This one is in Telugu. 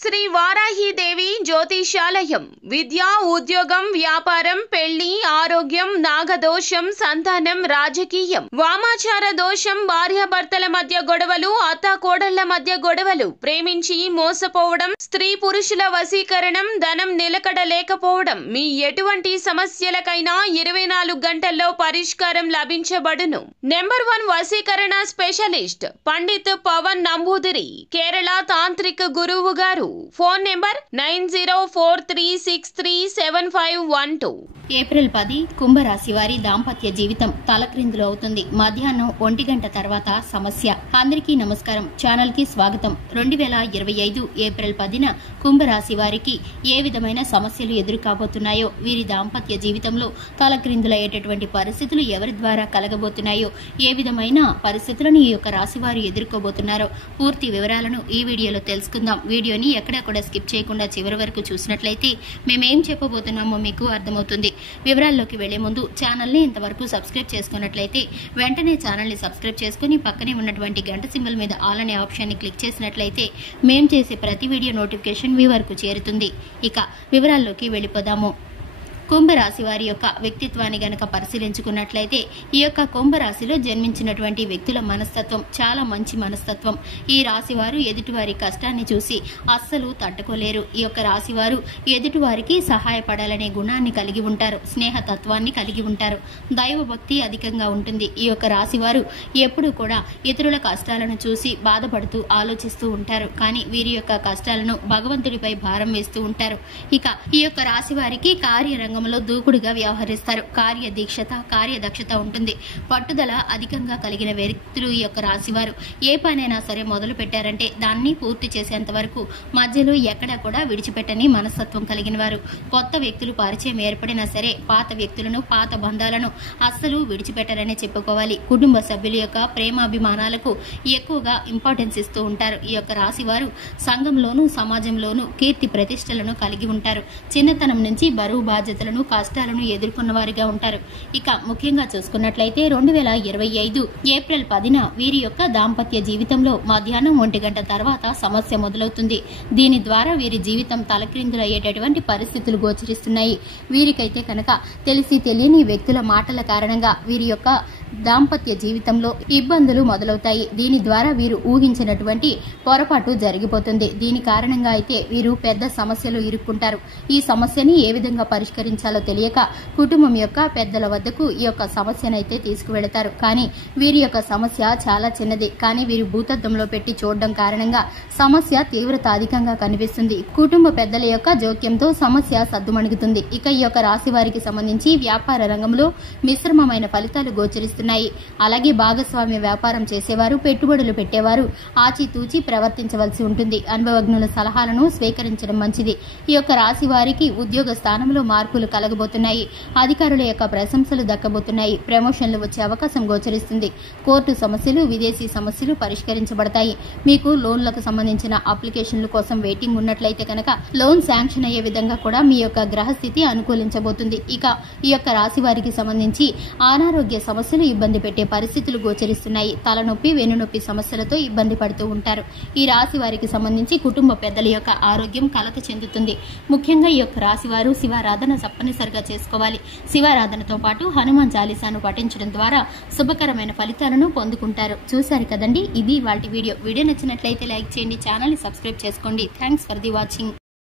శ్రీ వారాహిదేవి జ్యోతిషాలయం విద్య, ఉద్యోగం, వ్యాపారం, పెళ్లి, ఆరోగ్యం, నాగదోషం, సంతానం, రాజకీయం, వామాచార దోషం, భార్యాభర్తల మధ్య గొడవలు, అత్తాకోడళ్ల మధ్య గొడవలు, ప్రేమించి మోసపోవడం, స్త్రీ పురుషుల వశీకరణం, ధనం నిలకడ లేకపోవడం, మీ ఎటువంటి సమస్యలకైనా 24 గంటల్లో పరిష్కారం లభించబడును. నెంబర్ 1 వశీకరణ స్పెషలిస్ట్ పండిత్ పవన్ నంబూదిరి, కేరళ తాంత్రిక గురువు గారు. Phone number 9043637512. ఏప్రిల్ 10 కుంభరాశి వారి దాంపత్య జీవితం తలక్రిందులు అవుతుంది. మధ్యాహ్నం 1 గంట తర్వాత సమస్య. అందరికీ నమస్కారం, ఛానల్ కి స్వాగతం. 2025 ఏప్రిల్ 10న కుంభరాశి వారికి ఏ విధమైన సమస్యలు ఎదురు కాబోతున్నాయో, వీరి దాంపత్య జీవితంలో తలక్రిందులయ్యేటటువంటి పరిస్థితులు ఎవరి ద్వారా కలగబోతున్నాయో, ఏ విధమైన పరిస్థితులను ఈ యొక్క రాశి వారు ఎదుర్కోబోతున్నారో పూర్తి వివరాలను ఈ వీడియోలో తెలుసుకుందాం. వీడియోని ఎక్కడ కూడా స్కిప్ చేయకుండా చివరి వరకు చూసినట్లయితే మేమేం చెప్పబోతున్నామో మీకు అర్థమవుతుంది. వివరాల్లోకి వెళ్లే ముందు ఛానల్ని ఇంతవరకు సబ్స్క్రైబ్ చేసుకున్నట్లయితే వెంటనే ఛానల్ని సబ్స్క్రైబ్ చేసుకుని పక్కనే ఉన్నటువంటి గంట సింబల్ మీద ఆల్ అనే ఆప్షన్ని క్లిక్ చేసినట్లయితే మేం చేసే ప్రతి వీడియో నోటిఫికేషన్ మీ వరకు చేరుతుంది. ఇక వివరాల్లోకి వెళ్ళిపోదాము. కుంభరాశి వారి యొక్క వ్యక్తిత్వాన్ని గనక పరిశీలించుకున్నట్లయితే, ఈ యొక్క కుంభరాశిలో జన్మించినటువంటి వ్యక్తుల మనస్తత్వం చాలా మంచి మనస్తత్వం. ఈ రాశి వారు ఎదుటివారి కష్టాన్ని చూసి అస్సలు తట్టుకోలేరు. ఈ యొక్క రాశి వారు ఎదుటివారికి సహాయపడాలనే గుణాన్ని కలిగి ఉంటారు. స్నేహతత్వాన్ని కలిగి ఉంటారు. దైవభక్తి అధికంగా ఉంటుంది. ఈ యొక్క రాశి వారు ఎప్పుడూ కూడా ఇతరుల కష్టాలను చూసి బాధపడుతూ ఆలోచిస్తూ ఉంటారు. కానీ వీరి యొక్క కష్టాలను భగవంతుడిపై భారం వేస్తూ ఉంటారు. ఇక ఈ యొక్క రాశి వారికి కార్యరంగంలో దూకుడుగా వ్యవహరిస్తారు. కార్యదక్షత ఉంటుంది. పట్టుదల అధికంగా కలిగిన వ్యక్తులు ఈ యొక్క రాశివారు. ఏ పనైనా సరే మొదలు పెట్టారంటే దాన్ని పూర్తి చేసేంత వరకు మధ్యలో ఎక్కడా కూడా విడిచిపెట్టని మనస్తత్వం కలిగిన వారు. కొత్త వ్యక్తులు పరిచయం ఏర్పడినా సరే పాత వ్యక్తులను, పాత బంధాలను అస్సలు విడిచిపెట్టారని చెప్పుకోవాలి. కుటుంబ సభ్యుల యొక్క ప్రేమాభిమానాలకు ఎక్కువగా ఇంపార్టెన్స్ ఇస్తూ ఉంటారు. ఈ యొక్క రాశివారు సంఘంలోనూ సమాజంలోనూ కీర్తి ప్రతిష్టలను కలిగి ఉంటారు. చిన్నతనం నుంచి బరువు బాధ్యతలను, కష్టాలను ఎదుర్కొన్న వారిగా ఉంటారు. ఇక ముఖ్యంగా చూసుకున్నట్లయితే 2025 ఏప్రిల్ 10న వీరి యొక్క దాంపత్య జీవితంలో మధ్యాహ్నం 1 గంట తర్వాత సమస్య మొదలవుతుంది. దీని ద్వారా వీరి జీవితం తలక్రిందులయ్యేటటువంటి పరిస్థితులు గోచరిస్తున్నాయి. వీరికైతే కనుక తెలిసి తెలియని వ్యక్తుల మాటల కారణంగా వీరి యొక్క దాంపత్య జీవితంలో ఇబ్బందులు మొదలవుతాయి. దీని ద్వారా వీరు ఊహించినటువంటి పొరపాటు జరిగిపోతుంది. దీని కారణంగా అయితే వీరు పెద్ద సమస్యలు ఇరుక్కుంటారు. ఈ సమస్యని ఏ విధంగా పరిష్కరించాలో తెలియక కుటుంబం యొక్క పెద్దల వద్దకు ఈ యొక్క సమస్యనైతే తీసుకువెళతారు. కానీ వీరి యొక్క సమస్య చాలా చిన్నది. కానీ వీరు భూతత్వంలో పెట్టి చూడడం కారణంగా సమస్య తీవ్రత అధికంగా కనిపిస్తుంది. కుటుంబ పెద్దల యొక్క జోక్యంతో సమస్య సద్దుమణుగుతుంది. ఇక ఈ యొక్క రాశి వారికి సంబంధించి వ్యాపార రంగంలో మిశ్రమమైన ఫలితాలు గోచరిస్తున్నాయి. అలాగే భాగస్వామ్య వ్యాపారం చేసేవారు, పెట్టుబడులు పెట్టేవారు ఆచితూచి ప్రవర్తించవలసి ఉంటుంది. అనుభవజ్ఞుల సలహాలను స్వీకరించడం మంచిది. ఈ యొక్క రాశి వారికి ఉద్యోగ స్థానంలో మార్పులు కలగబోతున్నాయి. అధికారుల యొక్క ప్రశంసలు దక్కబోతున్నాయి. ప్రమోషన్లు వచ్చే అవకాశం గోచరిస్తుంది. కోర్టు సమస్యలు, విదేశీ సమస్యలు పరిష్కరించబడతాయి. మీకు లోన్లకు సంబంధించిన అప్లికేషన్ల కోసం వెయిటింగ్ ఉన్నట్లయితే కనుక లోన్ శాంక్షన్ అయ్యే విధంగా కూడా మీ యొక్క గ్రహస్థితి అనుకూలించబోతుంది. ఇక ఈ యొక్క రాశి వారికి సంబంధించి అనారోగ్య సమస్యలు ఇబ్బంది పెట్టే పరిస్థితులు గోచరిస్తున్నాయి. తలనొప్పి, వెన్నునొప్పి సమస్యలతో ఇబ్బంది పడుతూ ఉంటారు. ఈ రాశి వారికి సంబంధించి కుటుంబ పెద్దల యొక్క ఆరోగ్యం కలత చెందుతుంది. ముఖ్యంగా ఈ యొక్క రాశి వారు శివారాధన తప్పనిసరిగా చేసుకోవాలి. శివారాధనతో పాటు హనుమాన్ చాలీసాను పఠించడం ద్వారా శుభకరమైన ఫలితాలను పొందుకుంటారు. చూశారు కదండి, ఇది వాటి వీడియో నచ్చినట్లయితే లైక్ చేయండి, ఛానల్ ని సబ్స్క్రైబ్ చేసుకోండి. Thanks for the watching.